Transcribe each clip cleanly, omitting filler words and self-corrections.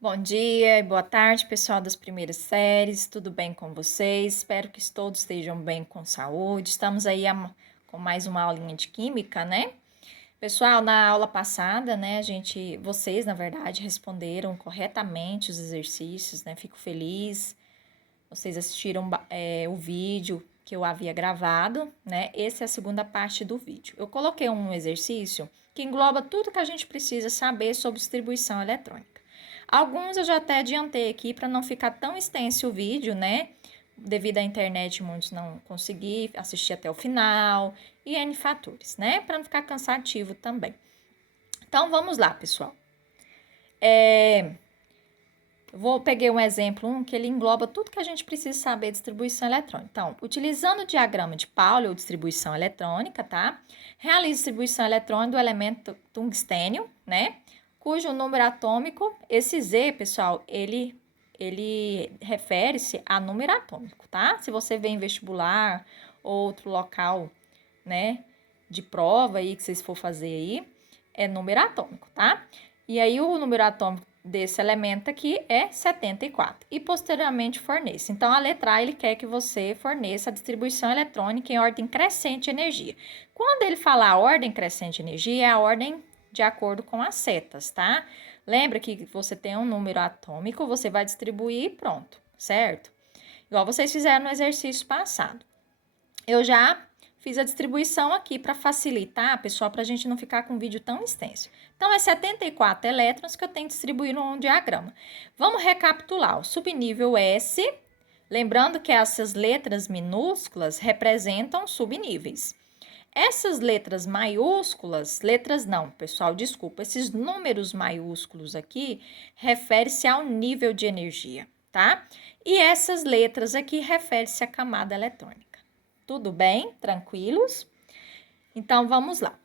Bom dia e boa tarde, pessoal das primeiras séries. Tudo bem com vocês? Espero que todos estejam bem com saúde. Estamos aí com mais uma aulinha de química, né? Pessoal, na aula passada, né, vocês, na verdade, responderam corretamente os exercícios, né? Fico feliz. Vocês assistiram o vídeo que eu havia gravado, né? Essa é a segunda parte do vídeo. Eu coloquei um exercício que engloba tudo que a gente precisa saber sobre distribuição eletrônica. Alguns eu já até adiantei aqui para não ficar tão extenso o vídeo, né? Devido à internet, muitos não consegui assistir até o final e N fatores, né? Para não ficar cansativo também. Então vamos lá, pessoal. Peguei um exemplo que ele engloba tudo que a gente precisa saber de distribuição eletrônica. Então, utilizando o diagrama de Pauli ou distribuição eletrônica, tá? Realiza distribuição eletrônica do elemento tungstênio, né? Cujo número atômico, esse Z, pessoal, ele refere-se a número atômico, tá? Se você vê em vestibular ou outro local, né, de prova aí que vocês for fazer aí, é número atômico, tá? E aí o número atômico desse elemento aqui é 74 e posteriormente forneça. Então a letra A ele quer que você forneça a distribuição eletrônica em ordem crescente de energia. Quando ele falar ordem crescente de energia, é a ordem de acordo com as setas, tá? Lembra que você tem um número atômico, você vai distribuir e pronto, certo? Igual vocês fizeram no exercício passado. Eu já fiz a distribuição aqui para facilitar, pessoal, para a gente não ficar com um vídeo tão extenso. Então, é 74 elétrons que eu tenho que distribuir num diagrama. Vamos recapitular. O subnível S, lembrando que essas letras minúsculas representam subníveis. Essas letras maiúsculas, letras não, pessoal, desculpa, esses números maiúsculos aqui refere-se ao nível de energia, tá? E essas letras aqui refere-se à camada eletrônica. Tudo bem? Tranquilos? Então, vamos lá.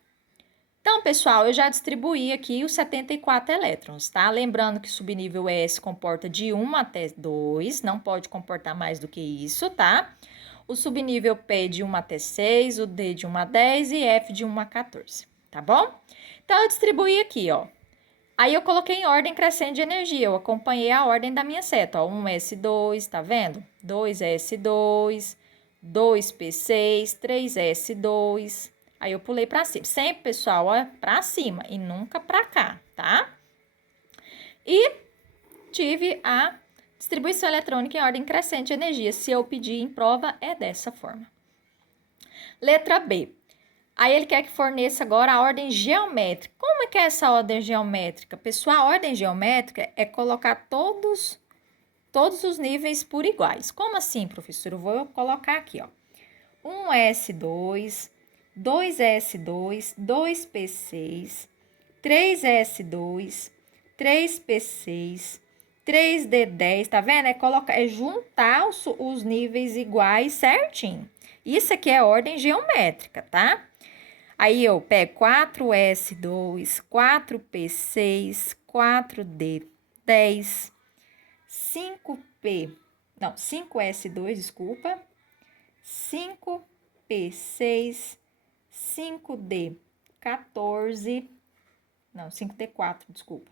Então, pessoal, eu já distribuí aqui os 74 elétrons, tá? Lembrando que o subnível S comporta de 1 até 2, não pode comportar mais do que isso, tá? O subnível P de 1 até 6, o D de 1 a 10 e F de 1 a 14, tá bom? Então, eu distribuí aqui, ó. Aí, eu coloquei em ordem crescente de energia, eu acompanhei a ordem da minha seta, ó. 1S2, tá vendo? 2S2, 2P6, 3S2. Aí, eu pulei pra cima. Sempre, pessoal, ó, pra cima e nunca pra cá, tá? E tive a distribuição eletrônica em ordem crescente de energia. Se eu pedir em prova, é dessa forma. Letra B. Aí ele quer que forneça agora a ordem geométrica. Como é que é essa ordem geométrica? Pessoal, a ordem geométrica é colocar todos os níveis por iguais. Como assim, professor? Eu vou colocar aqui, ó. 1S2, 2S2, 2P6, 3S2, 3P6, 3D10, tá vendo? É juntar os níveis iguais certinho. Isso aqui é ordem geométrica, tá? Aí eu pego 4S2, 4P6, 4D10, 5S2, desculpa, 5P6, 5D14, não, 5D4, desculpa.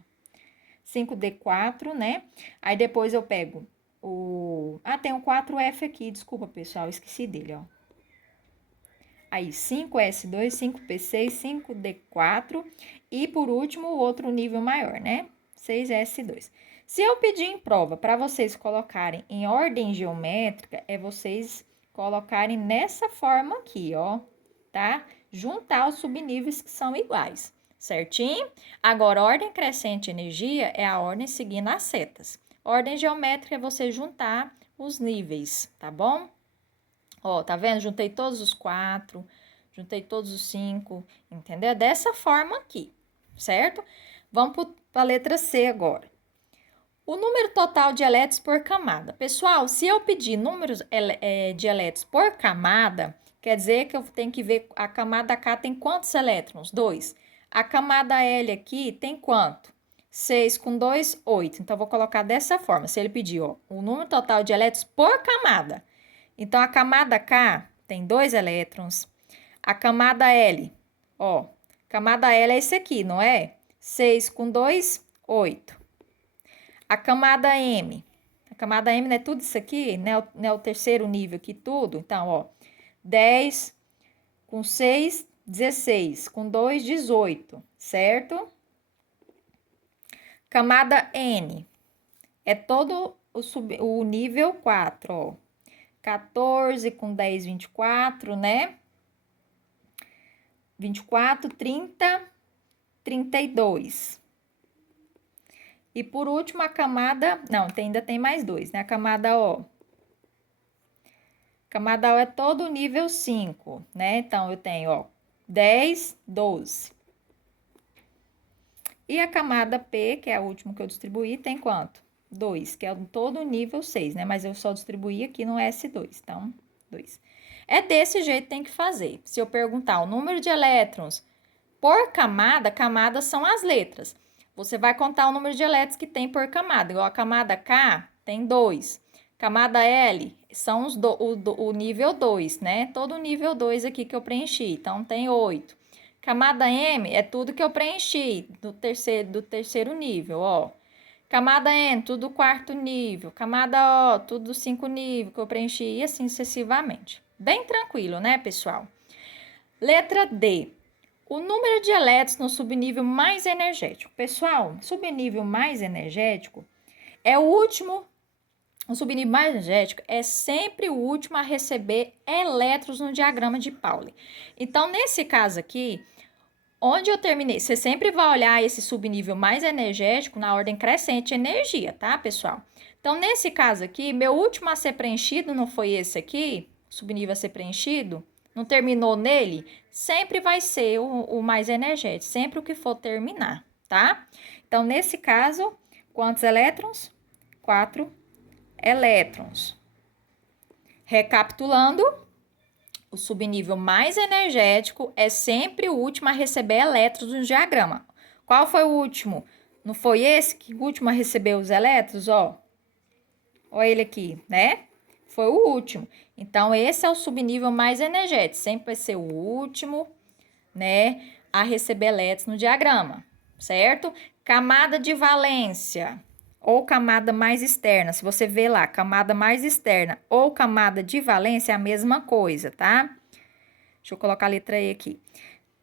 5D4, né? Aí depois eu pego tem um 4F aqui, desculpa, pessoal, esqueci dele, ó. Aí, 5S2, 5P6, 5D4 e, por último, o outro nível maior, né? 6S2. Se eu pedir em prova para vocês colocarem em ordem geométrica, é vocês colocarem nessa forma aqui, ó, tá? Juntar os subníveis que são iguais, certinho? Agora, ordem crescente de energia é a ordem seguindo as setas. Ordem geométrica é você juntar os níveis, tá bom? Ó, tá vendo? Juntei todos os 4, juntei todos os 5, entendeu? Dessa forma aqui, certo? Vamos para a letra C agora. O número total de elétrons por camada. Pessoal, se eu pedir números de elétrons por camada, quer dizer que eu tenho que ver a camada K tem quantos elétrons? 2. A camada L aqui tem quanto? 6 com 2, 8. Então, eu vou colocar dessa forma. Se ele pedir, ó, o número total de elétrons por camada. Então, a camada K tem 2 elétrons. A camada L, ó, camada L é esse aqui, não é? 6 com 2, 8. A camada M. A camada M não é tudo isso aqui, né? Não é o terceiro nível aqui, tudo. Então, ó, 10 com 6, 16. Com 2, 18, certo? Camada N. É todo o nível 4, ó. 14 com 10, 24, né? 24, 30, 32. E por último, a camada... Não, ainda tem mais dois, né? A camada O. Camada O é todo o nível 5, né? Então, eu tenho, ó, 10, 12. E a camada P, que é a última que eu distribuí, tem quanto? 2, que é todo o nível 6, né? Mas eu só distribuí aqui no S2, então, 2. É desse jeito que tem que fazer. Se eu perguntar o número de elétrons por camada, camadas são as letras. Você vai contar o número de elétrons que tem por camada. Igual a camada K tem 2. Camada L são o nível 2, né? Todo o nível 2 aqui que eu preenchi. Então, tem 8. Camada M é tudo que eu preenchi do terceiro nível, ó. Camada N, tudo do quarto nível. Camada O, tudo do 5 nível que eu preenchi e assim sucessivamente. Bem tranquilo, né, pessoal? Letra D. O número de elétrons no subnível mais energético. Pessoal, subnível mais energético é o último. O subnível mais energético é sempre o último a receber elétrons no diagrama de Pauli. Então, nesse caso aqui, onde eu terminei, você sempre vai olhar esse subnível mais energético na ordem crescente de energia, tá, pessoal? Então, nesse caso aqui, meu último a ser preenchido não foi esse aqui, subnível a ser preenchido, não terminou nele, sempre vai ser o mais energético, sempre o que for terminar, tá? Então, nesse caso, quantos elétrons? 4 elétrons. Recapitulando, o subnível mais energético é sempre o último a receber elétrons no diagrama. Qual foi o último? Não foi esse que o último a receber os elétrons, ó? Olha ele aqui, né? Foi o último. Então, esse é o subnível mais energético. Sempre vai ser o último, né, a receber elétrons no diagrama, certo? Camada de valência ou camada mais externa. Se você vê lá, camada mais externa ou camada de valência é a mesma coisa, tá? Deixa eu colocar a letra E aqui.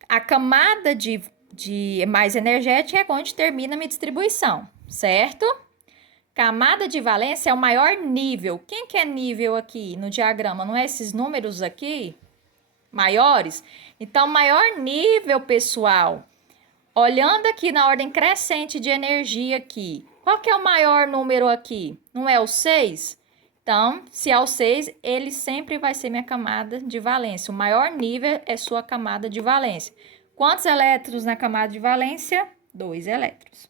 A camada de mais energética é onde termina a minha distribuição, certo? Camada de valência é o maior nível. Quem que é nível aqui no diagrama? Não é esses números aqui? Maiores? Então, maior nível, pessoal. Olhando aqui na ordem crescente de energia aqui. Qual que é o maior número aqui? Não é o 6? Então, se é o 6, ele sempre vai ser minha camada de valência. O maior nível é sua camada de valência. Quantos elétrons na camada de valência? 2 elétrons.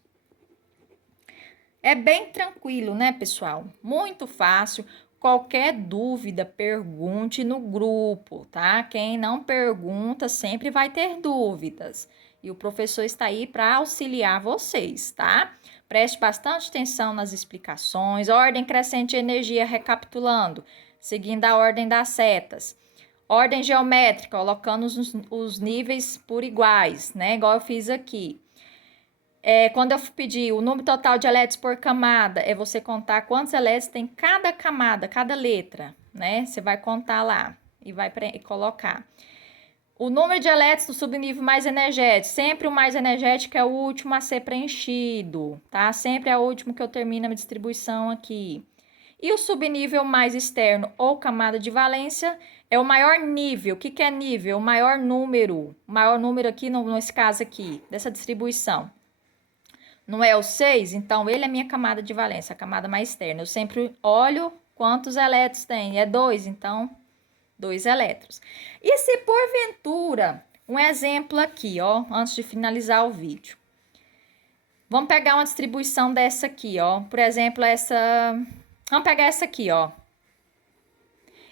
É bem tranquilo, né, pessoal? Muito fácil. Qualquer dúvida, pergunte no grupo, tá? Quem não pergunta sempre vai ter dúvidas. E o professor está aí para auxiliar vocês, tá? Preste bastante atenção nas explicações. Ordem crescente de energia, recapitulando, seguindo a ordem das setas. Ordem geométrica, colocando os níveis por iguais, né? Igual eu fiz aqui. Quando eu pedir o número total de elétrons por camada, é você contar quantos elétrons tem cada camada, cada letra, né? Você vai contar lá e vai colocar. O número de elétrons do subnível mais energético, sempre o mais energético é o último a ser preenchido, tá? Sempre é o último que eu termino a minha distribuição aqui. E o subnível mais externo ou camada de valência é o maior nível. O que que é nível? O maior número. O maior número aqui, nesse caso aqui, dessa distribuição. Não é o 6? Então, ele é minha camada de valência, a camada mais externa. Eu sempre olho quantos elétrons tem. É 2, então, 2 elétrons. E se porventura, um exemplo aqui, ó, antes de finalizar o vídeo. Vamos pegar uma distribuição dessa aqui, ó. Por exemplo, essa... Vamos pegar essa aqui, ó.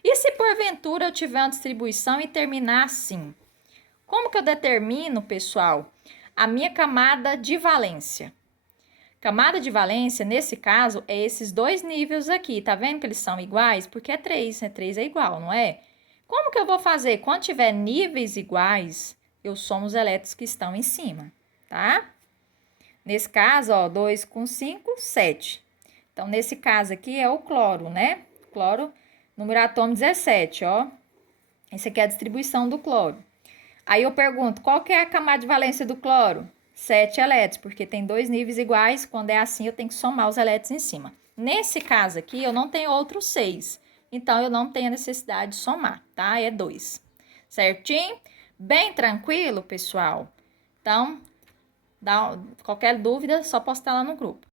E se porventura eu tiver uma distribuição e terminar assim? Como que eu determino, pessoal, a minha camada de valência? Camada de valência, nesse caso, é esses dois níveis aqui. Tá vendo que eles são iguais? Porque é 3, né? 3 é igual, não é? Como que eu vou fazer? Quando tiver níveis iguais, eu somo os elétrons que estão em cima, tá? Nesse caso, ó, 2 com 5, 7. Então, nesse caso aqui é o cloro, né? Cloro, número atômico 17, ó. Esse aqui é a distribuição do cloro. Aí eu pergunto, qual que é a camada de valência do cloro? 7 elétrons, porque tem 2 níveis iguais. Quando é assim, eu tenho que somar os elétrons em cima. Nesse caso aqui, eu não tenho outros 6. Então, eu não tenho a necessidade de somar, tá? É 2. Certinho? Bem tranquilo, pessoal? Então, qualquer dúvida, só postar lá no grupo.